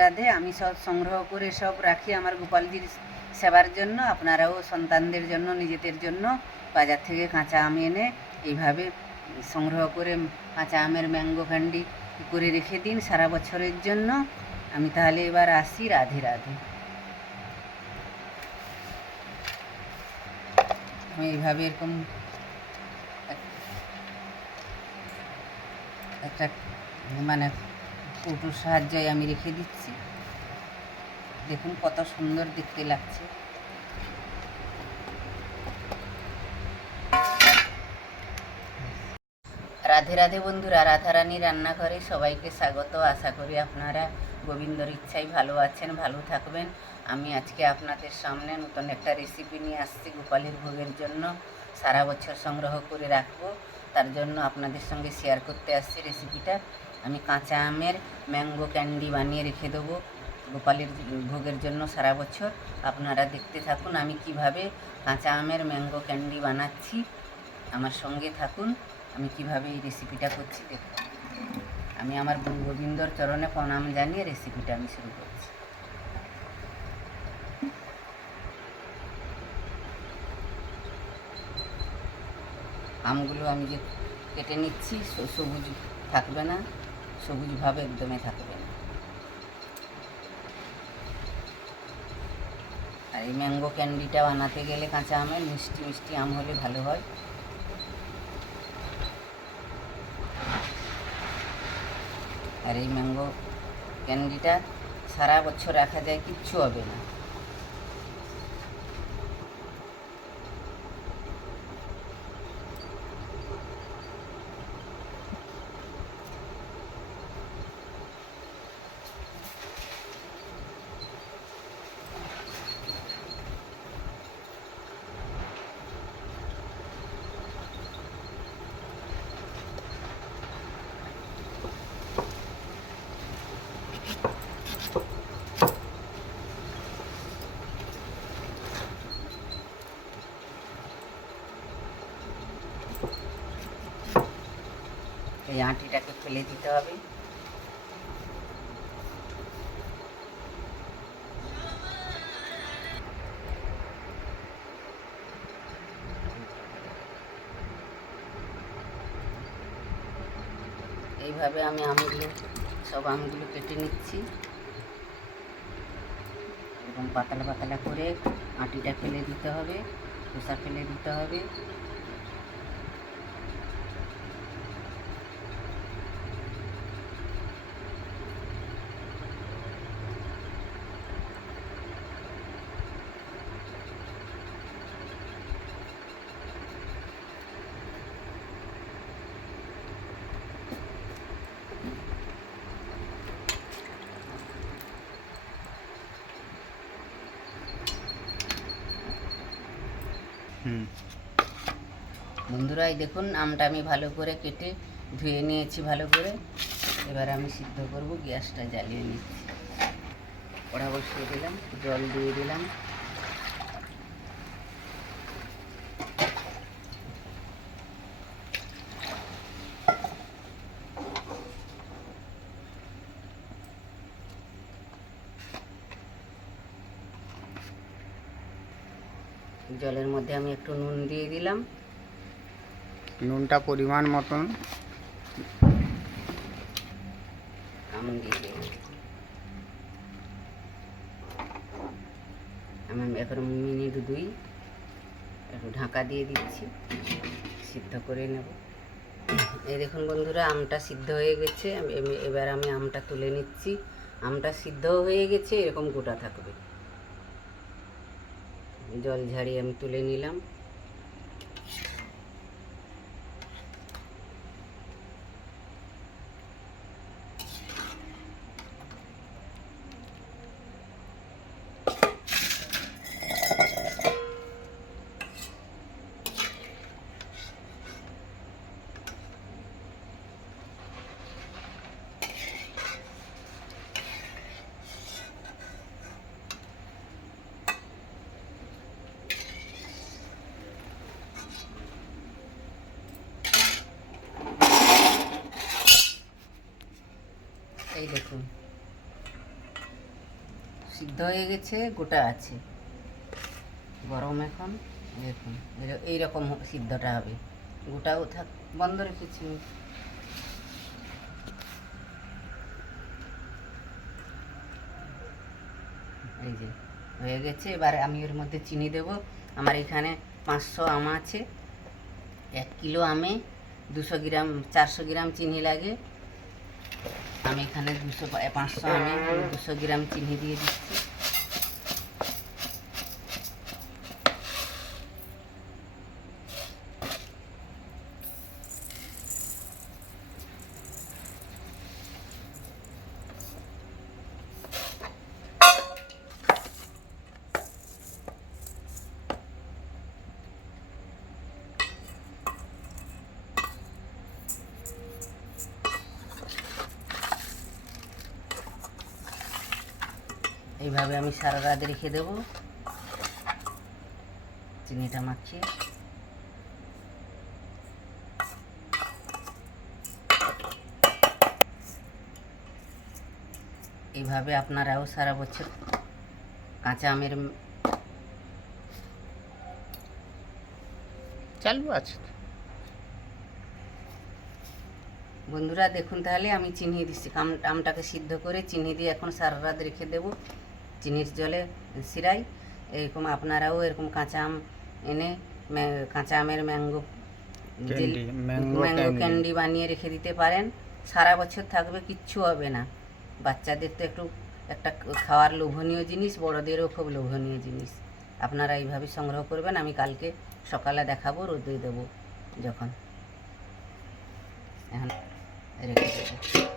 রাধে। আমি সব সংগ্রহ করে সব রাখি আমার গোপালজির সেবার জন্য। আপনারাও সন্তানদের জন্য, নিজেদের জন্য বাজার থেকে কাঁচা আম এনে এইভাবে সংগ্রহ করে কাঁচা আমের ম্যাঙ্গো ক্যান্ডি করে রেখে দিন সারা বছরের জন্য। আমি তাহলে এবার আসি। রাধে রাধে। আমি এইভাবে এরকম একটা মানে কৌটোর সাহায্যে আমি রেখে দিচ্ছি। দেখুন কত সুন্দর দেখতে লাগছে। রাধে রাধে বন্ধুরা, রাধারানী রান্নাঘরে সবাইকে স্বাগত। আশা করি আপনারা গোবিন্দর ইচ্ছায় ভালো আছেন, ভালো থাকবেন। আমি আজকে আপনাদের সামনে নতুন একটা রেসিপি নিয়ে আসছি গোপালের ভোগের জন্য। সারা বছর সংগ্রহ করে রাখবো, তার জন্য আপনাদের সঙ্গে শেয়ার করতে আসছি রেসিপিটা। আমি কাঁচা আমের ম্যাঙ্গো ক্যান্ডি বানিয়ে রেখে দেবো গোপালের ভোগের জন্য সারা বছর। আপনারা দেখতে থাকুন আমি কিভাবে কাঁচা আমের ম্যাঙ্গো ক্যান্ডি বানাচ্ছি। আমার সঙ্গে থাকুন, আমি কিভাবে এই রেসিপিটা করছি দেখুন। আমি আমার গোবিন্দর চরণে প্রণাম জানিয়ে রেসিপিটা আমি শুরু করছি। আমগুলো আমি যে কেটে নিচ্ছি, সবুজ থাকবে না, সবুজভাবে একদমই থাকবে না। আর এই ম্যাঙ্গো ক্যান্ডিটা বানাতে গেলে কাঁচা আমের মিষ্টি মিষ্টি আম হলে ভালো হয়। আর এই ম্যাঙ্গো ক্যান্ডিটা সারা বছর রাখা যায়, কিচ্ছু হবে না। এই আঁটিটাকে ফেলে দিতে হবে। এইভাবে আমি সব আমগুলো কেটে নিচ্ছি। এরকম পাতলা পাতলা করে আঁটিটা ফেলে দিতে হবে, খোসা ফেলে দিতে হবে। বন্ধুরা এই দেখুন আমটা আমি ভালো করে কেটে ধুয়ে নিয়েছি ভালো করে। এবার আমি সিদ্ধ করব। গ্যাসটা জ্বালিয়ে নিচ্ছি, কড়া বসিয়ে দিলাম, জল দিয়ে দিলাম। জলের মধ্যে আমি একটু নুন দিয়ে দিলাম, নুনটা পরিমাণ মতন। আম দিয়ে দিলাম। আমি এখন মিনিট 2 একটু ঢাকা দিয়ে দিচ্ছি, সিদ্ধ করে নেব। এই দেখুন বন্ধুরা আমটা সিদ্ধ হয়ে গেছে। এবার আমি আমটা তুলে নিচ্ছি। আমটা সিদ্ধ হয়ে গেছে, এরকম গোটা থাকবে। জল ঝাড়িয়ে আমি তুলে নিলাম। সিদ্ধ হয়ে গেছে, গোটা আছে, গরম এখন। দেখুন এইরকম সিদ্ধটা হবে, গোটাও থাক। বন্ধ রেখেছি। এই যে হয়ে গেছে। এবার আমি এর মধ্যে চিনি দেব। আমার এখানে 500 আম আছে। 1 কিলো আমে 200 গ্রাম 400 গ্রাম চিনি লাগে। আমি এখানে 500 আমে 200 গ্রাম চিনি দিয়ে দিচ্ছি। এইভাবে আমি সারা রাত রেখে দেবো চিনিটা মাখিয়ে। এইভাবে আপনারাও সারা বছর কাঁচা আমের চালু আছে। বন্ধুরা দেখুন, তাহলে আমি চিনি দিচ্ছি। আমটাকে সিদ্ধ করে চিনি দিয়ে এখন সারা রাত রেখে দেবো চিনির জলে সিরাই। এরকম আপনারাও এরকম কাঁচা আম এনে কাঁচা আমের ম্যাঙ্গো ক্যান্ডি বানিয়ে রেখে দিতে পারেন। সারা বছর থাকবে, কিচ্ছু হবে না। বাচ্চাদের তো একটা খাওয়ার লোভনীয় জিনিস, বড়দেরও খুব লোভনীয় জিনিস। আপনারা এইভাবে সংগ্রহ করবেন। আমি কালকে সকালে দেখাবো, রোদে দেবো যখন। এখন রেখে দেবো।